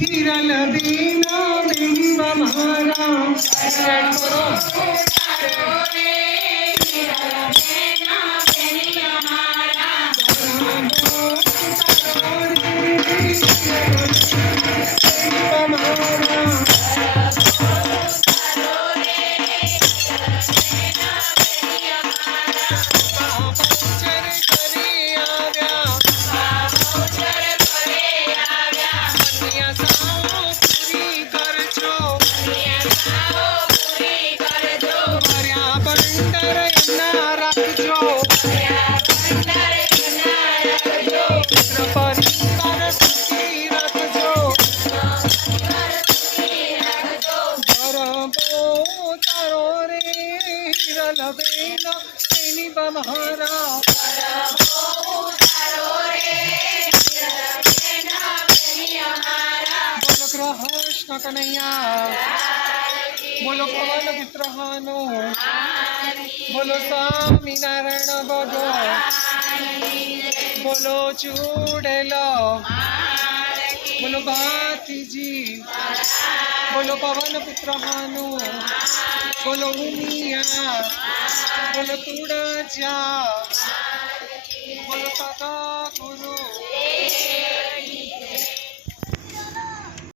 हिरल बीना बिंब मारा कृष्ण कन्हैया बोलो पवन विग्रहानो बोलो स्वामी नारायण बोलो बोलो चूड़ेलो बोलो भाती जी बोलो पवन विग्रहानो बोलो उमिया बोलो तुड़जा बोलो सदा